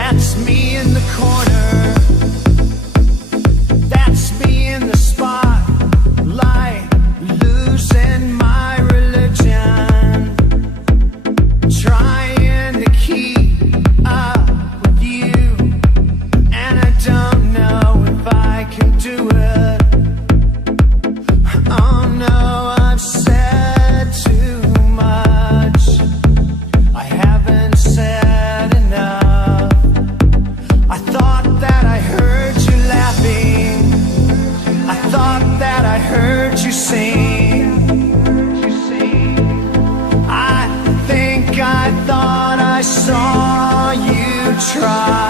That's me in the corner. That's me in the spotlight, losing my religion, trying to keep up with you, and I don't know if I can do it. Oh no, I've said too much. I haven't said enough. I thought that I heard you laughing. I thought that I heard you sing. I think I thought I saw you try.